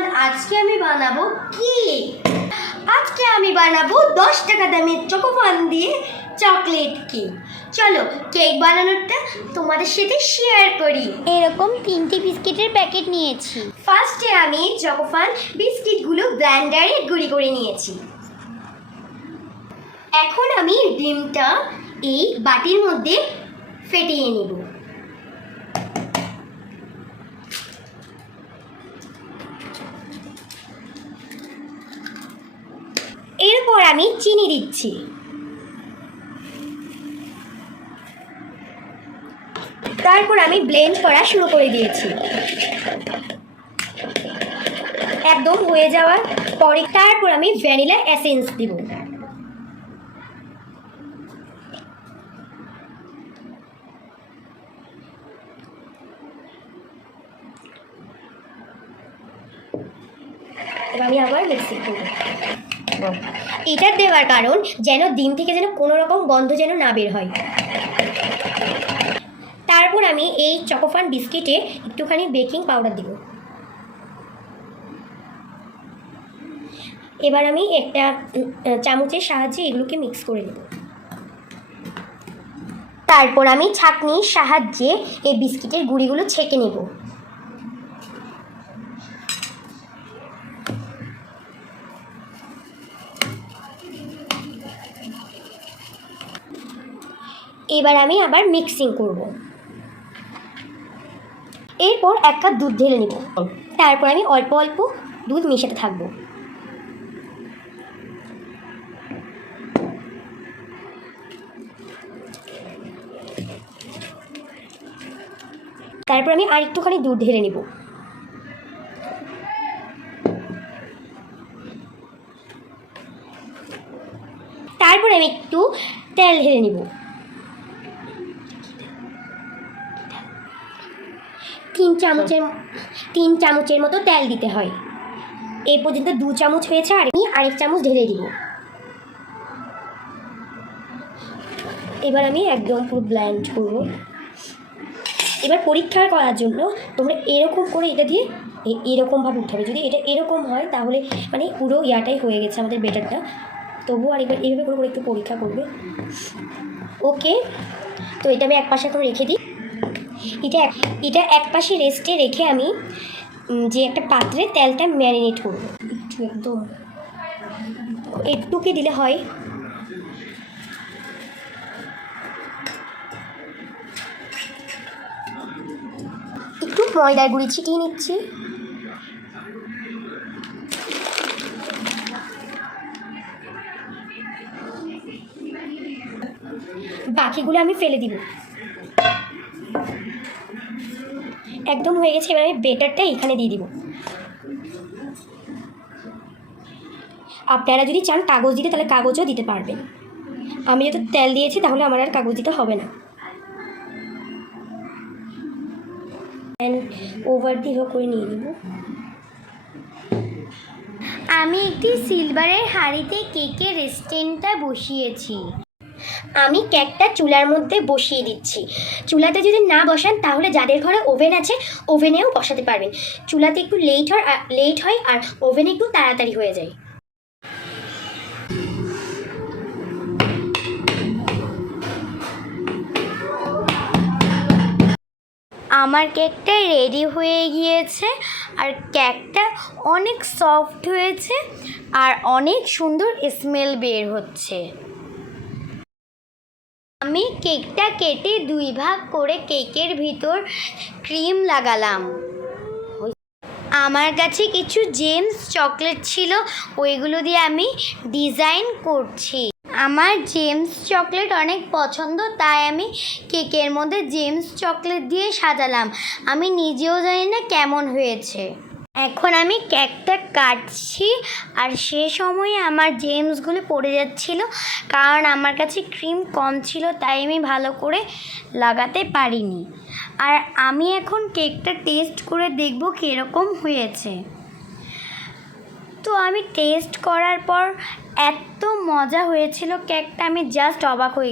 Everyone আজকে আমি বানাবো কেক আজকে আমি বানাবো দশ টাকা দামের চকোপান দিয়ে চকলেট কেক। চলো কেক বানানোরটা তোমাদের সাথে শেয়ার করি। এরকম তিনটে বিস্কিটের প্যাকেট নিয়েছি। ফার্স্টে আমি চকোফান বিস্কিটগুলো ব্ল্যান্ডারে গুঁড়ি করে নিয়েছি। এখন আমি ডিমটা এই বাটির মধ্যে ফেটিয়ে নেব এরপর আমি চিনি দিচ্ছি। তারপর আমি ব্লেন্ড করা শুরু করে দিয়েছি। একদম হয়ে যাওয়ার পরে তারপর আমি ভ্যানিলা এসেন্স দিব। আমি আবার মিক্সি করব। এটা দেওয়ার কারণ যেন ডিম থেকে যেন কোনো রকম গন্ধ যেন না বের হয়। তারপর আমি এই চকোফান বিস্কিটে একটুখানি বেকিং পাউডার দিব। এবার আমি একটা চামচের সাহায্যে এগুলোকে মিক্স করে নেব। তারপর আমি ছাঁকনির সাহায্যে এই বিস্কিটের গুঁড়িগুলো ছেঁকে নেব। এবার আমি আবার মিক্সিং করব। এরপর এক কাপ দুধ ঢেলে নিব। তারপর আমি অল্প অল্প দুধ মিশাতে থাকব। তারপর আমি আর একটুখানি দুধ ঢেলে নিব। তারপর আমি একটু তেল ঢেলে নিব। তিন চামচের তিন চামচের মতো তেল দিতে হয়। এই পর্যন্ত দু চামচ হয়েছে আর আমি আরেক চামচ ঢেলে দিব। এবার আমি একদম পুরো ব্ল্যান্ড করব। এবার পরীক্ষা করার জন্য তোমরা এরকম করে এটা দিয়ে এরকমভাবে উঠাবে যদি এটা এরকম হয়, তাহলে মানে পুরো ইয়াটাই হয়ে গেছে আমাদের বেটারটা তবুও আরেকবার এইভাবে করে করে একটু পরীক্ষা করবে। ওকে, তো এটা আমি এক পাশে এখন রেখে দিই। এটা এটা এক পাশে রেস্টে রেখে আমি যে একটা পাত্রে তেলটা ম্যারিনেট করব। একটু একদম একটুকে দিলে হয়। একটু ময়দার গুঁড়ি ছিটিয়ে নিচ্ছি। বাকিগুলো আমি ফেলে দিব। একদম হয়ে গেছে, এবার আমি বেটারটা এখানে দিয়ে দিব। আপনারা যদি চান কাগজ দিতে, তাহলে কাগজও দিতে পারবেন। আমি যেহেতু তেল দিয়েছি, তাহলে আমার আর কাগজ দিতে হবে না। ওভার দিয়ে করে নিয়ে নিব। আমি একটি সিলভারের হাঁড়িতে কেকের স্ট্যান্ডটা বসিয়েছি। আমি কেকটা চুলার মধ্যে বসিয়ে দিচ্ছি। চুলাতে যদি না বসান, তাহলে যাদের ঘরে ওভেন আছে, ওভেনেও বসাতে পারবেন। চুলাতে একটু লেট হয় আর লেট হয়, আর ওভেনে একটু তাড়াতাড়ি হয়ে যায়। আমার কেকটা রেডি হয়ে গিয়েছে, আর কেকটা অনেক সফট হয়েছে, আর অনেক সুন্দর স্মেল বের হচ্ছে। কেকটা কেটে দুই ভাগ করে কেকের ভিতর ক্রিম লাগালাম। আমার কাছে কিছু জেমস চকলেট ছিল, ওইগুলো দিয়ে আমি ডিজাইন করছি। আমার জেমস চকলেট অনেক পছন্দ, তাই আমি কেকের মধ্যে জেমস চকলেট দিয়ে সাজালাম। আমি নিজেও জানি না কেমন হয়েছে। এখন আমি কেকটা কাটছি আর সে সময়ে আমার জেমসগুলো পড়ে যাচ্ছিল কারণ আমার কাছে ক্রিম কম ছিল, তাই আমি ভালো করে লাগাতে পারিনি। আর আমি এখন কেকটা টেস্ট করে দেখব কীরকম হয়েছে। তো আমি টেস্ট করার পর এত মজা হয়েছিল কেকটা, আমি জাস্ট অবাক হয়ে